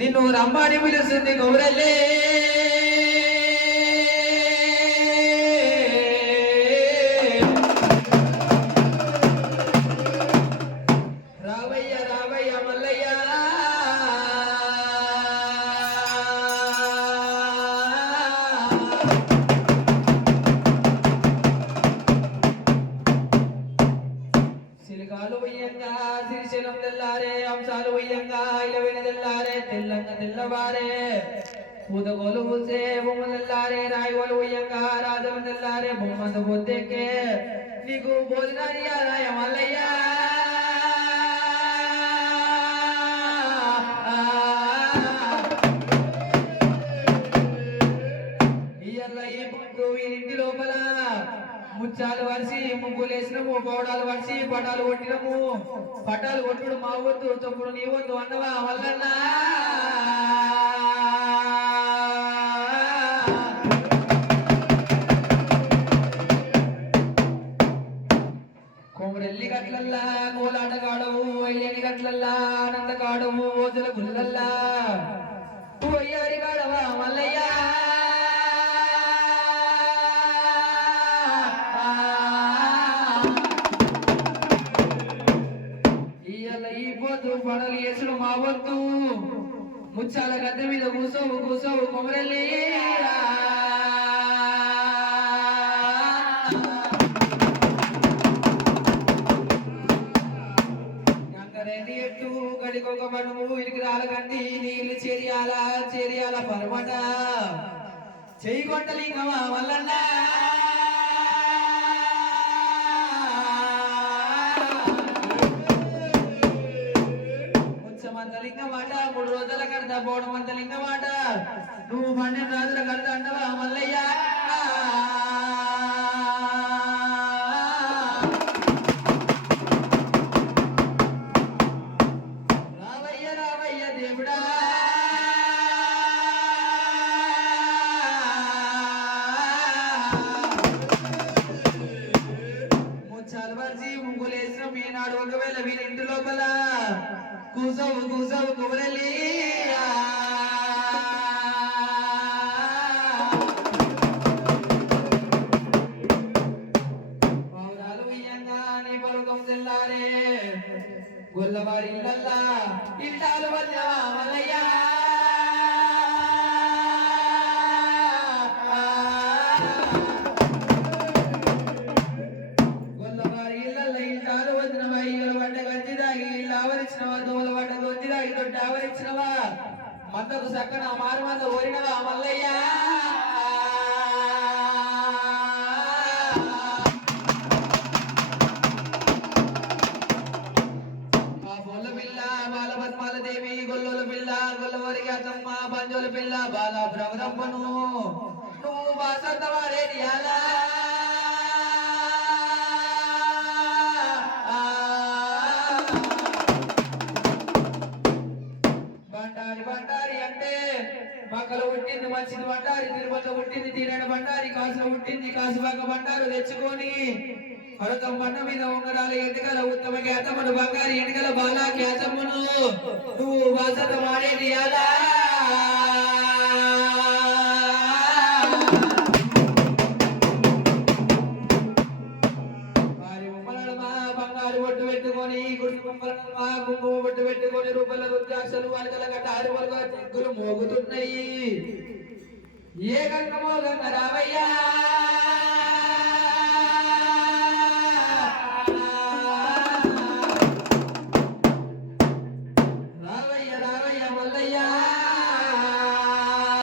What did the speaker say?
నిన్ను రమ్మని పిలుస్తుంది గౌరల్లే రావయ్య రావయ్య మల్లయ్య సిలికాలు వయ్యంగా శ్రీశైలం తెల్లారే అంశాలు వయ్యంగా ఇలవైన తెల్లారే తెల్లంగా తెల్లవారే పూతగోలు పూసే బొమ్మ తెల్లారే రాయగోలు వయ్యంగా రాజం తెల్లారే బొమ్మంత పొద్దెక్కే నీకు భోజనాన్ని రాయ మల్లయ్య ఇంటి లోపల ముచ్చాలు వరిసి ముగ్గులు వేసినము పౌడాలు వరిసి పటాలు కొట్టినము పటాలు కొట్టుడు మా వద్దు తప్పుడు నీ వద్దు అన్నవా వల్లన్నా కోమరెల్లి గట్లల్లా కోలాట కాడవు ఐలేని గట్లల్లా ఆనంద కాడవు ఓజుల గుల్లల్లా అయ్యారి కాడవా మల్లయ్య పడలు వేసుడు మా వద్దు ముచ్చాల గద్దె మీద కూసోవు కూసోవు కొమరెల్లి గంగరేని ఎట్టు గడికొక మనము ఇరికి రాలగండి నీళ్ళు చేరియాల పరమట చెయ్యి కొట్టలింగమా వల్లన్నా లింగమాట 3 రోజుల కడతా బోడమంత లింగమాట నువ్వు 12 రోజుల కడతా అంటవా మల్లయ్య రావయ్య రావయ్య దేవుడా ముచ్చాలు వరిసి ముగ్గులేసిన మీనాడు ఒకవేళ వీరింటి లోపల కూసవు కూసవు కుమరలి పౌరాలు ఇయ్యంగా నీ పలుకం తెల్లారే గొల్లవారి ఇళ్ళల్లా ఇల్లాలు వల్లవా మల్లయ్య గొల్లవారి ఇళ్ళల్ల ఇల్లాలు వదిన వైగలు వంట గంజి దాగి ఇల్లు ఆవరించినవా దోల వంట గొంజి దాగి దొడ్డ ఆవరించినవా మందకు సక్కన మారు మంద ఓరినవా మల్లయ్య బొల్ల పిల్ల బాలపద్మాల దేవి గొల్లల పిల్ల గొల్లవరి అతమ్మ పంజోల పిల్ల బాల భ్రమరమ్మను నువ్వు బాసంత వాడేది అలా బండారి అంటే మక్కలు పుట్టింది మంచిది బండారి తిరుపతిలో పుట్టింది తీరని బండారి కాసులో పుట్టింది కాసుబాక బండారు తెచ్చుకొని అడకం బండ మీద ఉంగరాల ఎంటికల ఉత్తమ ఖ్యాతమును బంగారి ఎంటికల బాలా ఖ్యాతమును నువ్వు వాసత మాడేది అలా బంగారు బొట్టు పెట్టుకొని కుంకుమ బొట్టు పెట్టుకొని రూపాయల రుద్రాక్షలు వరకల గట్ట 6 వరకు చెక్కులు మోగుతున్నాయి ఏ గంగమో గంగ రావయ్యా